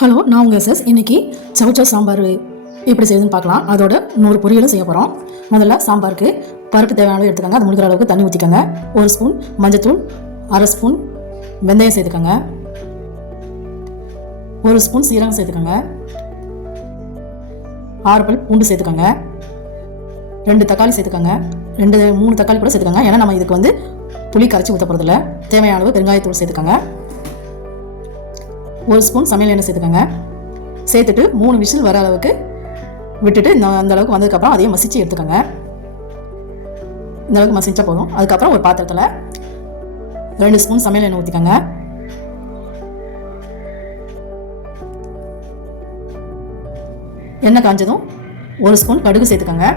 Hello, நான் உங்கள் SS. இன்றைக்கி சவுச்சோ சாம்பார் எப்படி செய்யுதுன்னு பார்க்கலாம். அதோட 100 பொரியலும் செய்ய போகிறோம். முதல்ல சாம்பாருக்கு பருப்பு தேவையான அளவு எடுத்துக்கோங்க. அது முடிக்கிற அளவுக்கு தண்ணி ஊற்றிக்கோங்க. 1 ஸ்பூன் மஞ்சத்தூள், 1/2 ஸ்பூன் வெந்தயம் சேர்த்துக்கோங்க, 1 ஸ்பூன் சீரகம் சேர்த்துக்கோங்க, 6 பல் பூண்டு சேர்த்துக்கோங்க, 2 தக்காளி சேர்த்துக்கோங்க, 3 தக்காளி கூட சேர்த்துக்கோங்க. ஏன்னா நம்ம இதுக்கு வந்து புளி கரைச்சி ஊற்ற போகிறதில்ல. தேவையான அளவு பெருங்காயத்தூள் சேர்த்துக்கோங்க, 1 ஸ்பூன் சமையல் எண்ணெய் சேர்த்துக்கோங்க. சேர்த்துட்டு 3 விசில் வர அளவுக்கு விட்டுட்டு அந்த அளவுக்கு வந்ததுக்கப்புறம் அதையும் மசிச்சு எடுத்துக்கோங்க. இந்த அளவுக்கு மசிச்சா போதும். அதுக்கப்புறம் ஒரு பாத்திரத்தில் 2 ஸ்பூன் சமையல் எண்ணெய் ஊற்றிக்கோங்க. எண்ணெய் காஞ்சதும் 1 ஸ்பூன் கடுகு சேர்த்துக்கோங்க.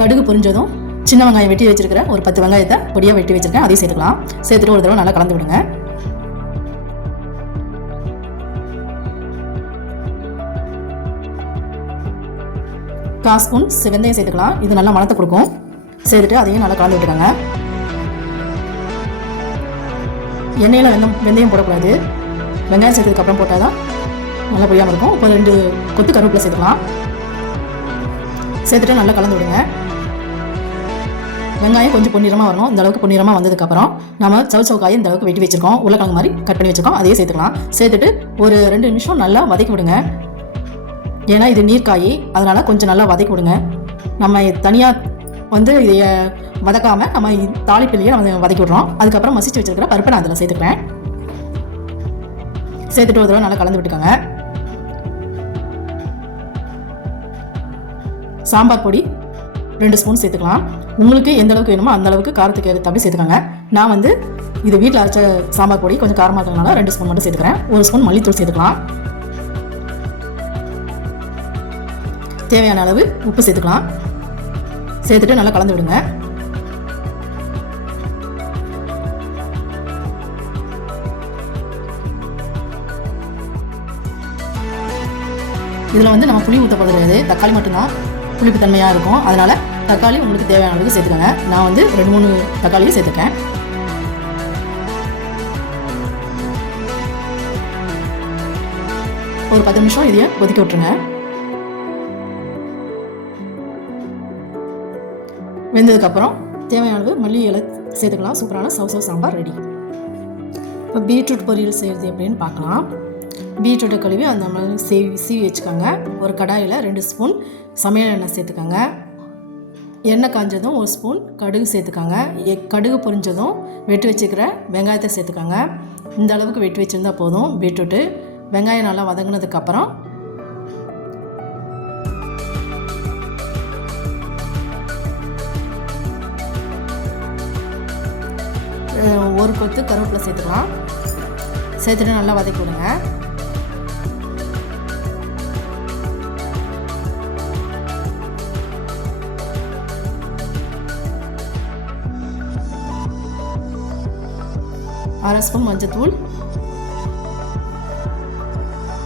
கடுகு பொரிஞ்சதும் சின்ன வெங்காயம் வெட்டி வச்சிருக்கிற ஒரு 10 வெங்காயத்தை பொடியாக வெட்டி வச்சிருக்கேன், அதையும் சேர்த்துக்கலாம். சேர்த்துட்டு ஒரு தடவை நல்லா கலந்து விடுங்க. கால் ஸ்பூன் வெந்தயம் சேர்த்துக்கலாம். இது நல்லா மணத்தை கொடுக்கும். சேர்த்துட்டு அதையும் நல்லா கலந்து விட்டுருங்க. எண்ணெயில் வெந்தயம் போடக்கூடாது. வெங்காயம் சேர்த்ததுக்கப்புறம் போட்டால் தான் நல்லா பொரியாமல் இருக்கும். இப்போ 2 கொத்து கருவேப்பிலை சேர்த்துக்கலாம். சேர்த்துட்டு நல்லா கலந்து விடுங்க. வெங்காயம் கொஞ்சம் பொன்னிறமாக வரணும். இந்த அளவுக்கு பொன்னிறமாக வந்ததுக்கப்புறம் நம்ம சவுச்சவுக்காயை இந்த அளவுக்கு வெட்டி வச்சிருக்கோம், உருளைக்கிழங்கு மாதிரி கட் பண்ணி வச்சிருக்கோம், அதையே சேர்த்துக்கலாம். சேர்த்துட்டு ஒரு 2 நிமிஷம் நல்லா வதக்கி விடுங்க. ஏன்னா இது நீர்க்காய், அதனால் கொஞ்சம் நல்லா வதக்கி விடுங்க. நம்ம தனியாக வந்து இதை வதக்காமல் நம்ம தாளிப்பிலேயே நம்ம வதக்கி விட்றோம். அதுக்கப்புறம் மசிச்சு வச்சுருக்கிற பருப்பை நான் அதில் சேர்த்துக்கிறேன். சேர்த்துட்டு ஒரு தடவை நல்லா கலந்து விட்டுக்கோங்க. சாம்பார் பொடி 2 ஸ்பூன் சேர்த்துக்கலாம். உங்களுக்கு எந்த அளவுக்கு வேணுமோ அந்த அளவுக்கு காரத்துக்கு ஏற்ற சேர்த்துக்கோங்க. நான் வந்து இது வீட்டில் அரைச்ச சாம்பார் பொடி கொஞ்சம் காரமாக இருக்கிறதுனால 2 ஸ்பூன் மட்டும் சேர்த்துக்கிறேன். 1 ஸ்பூன் மல்லித்தூள் சேர்த்துக்கலாம். தேவையான அளவு உப்பு சேர்த்துக்கலாம். சேர்த்துட்டு நல்லா கலந்து விடுங்க. இதில் வந்து நம்ம புளி ஊற்ற போகிறது, தக்காளி மட்டும்தான் புளிப்பு தன்மையாக இருக்கும். அதனால் தக்காளி உங்களுக்கு தேவையான அளவுக்கு சேர்த்துக்கோங்க. நான் வந்து 2-3 தக்காளியும் சேர்த்துக்கேன். ஒரு 10 நிமிஷம் இதையை கொதிக்க விட்டுருங்க. வெந்ததுக்கப்புறம் தேவையான அளவு மல்லி இலை சேர்த்துக்கலாம். சூப்பரான சவுச்சோ சாம்பார் ரெடி. இப்போ பீட்ரூட் பொரியல் செய்கிறது எப்படின்னு பார்க்கலாம். பீட்ரூட்டை கழுவி அந்த மாதிரி சீவி வச்சுக்கோங்க. ஒரு கடாயில் 2 ஸ்பூன் சமையல் எண்ணெய் சேர்த்துக்கோங்க. எண்ணெய் காஞ்சதும் 1 ஸ்பூன் கடுகு சேர்த்துக்கோங்க. கடுகு பொரிஞ்சதும் வெட்டி வச்சுக்கிற வெங்காயத்தை சேர்த்துக்கோங்க. இந்த அளவுக்கு வெட்டி வச்சுருந்தா போதும். பீட்ரூட்டு வெங்காயம் நல்லா வதங்கினதுக்கப்புறம் ஒரு கொத்து கருவேப்பிலை சேர்த்துக்கலாம். சேர்த்துட்டு நல்லா வதக்கி விடுங்க. அரை ஸ்பூன் மஞ்சத்தூள்,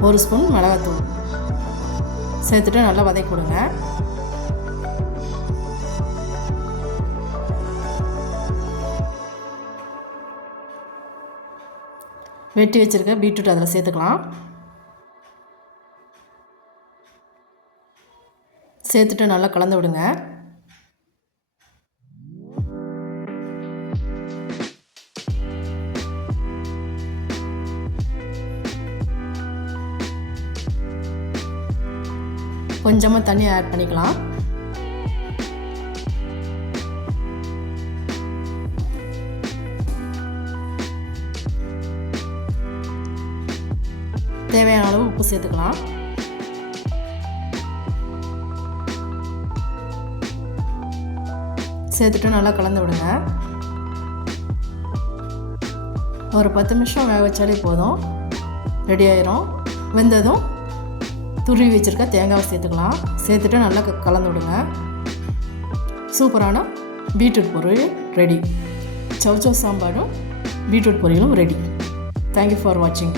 1 ஸ்பூன் மிளகாத்தூள் சேர்த்துட்டு நல்லா வதக்கி விடுங்க. வெட்டி வச்சுருக்க பீட்ரூட் அதில் சேர்த்துக்கலாம். சேர்த்துட்டு நல்லா கலந்து விடுங்க. கொஞ்சமாக தண்ணி ஆட் பண்ணிக்கலாம். தேவையான அளவு உப்பு சேர்த்துக்கலாம். சேர்த்துட்டு நல்லா கலந்து விடுங்க. ஒரு 10 நிமிஷம் வேக வச்சாலே போதும், ரெடி ஆயிரும். வெந்ததும் துருவி வச்சுருக்க தேங்காவை சேர்த்துக்கலாம். சேர்த்துட்டு நல்லா கலந்து விடுங்க. சூப்பரான பீட்ரூட் பொரியல் ரெடி. சவுச்சோ சாம்பாரும் பீட்ரூட் பொரியலும் ரெடி. தேங்க்யூ ஃபார் வாட்சிங்.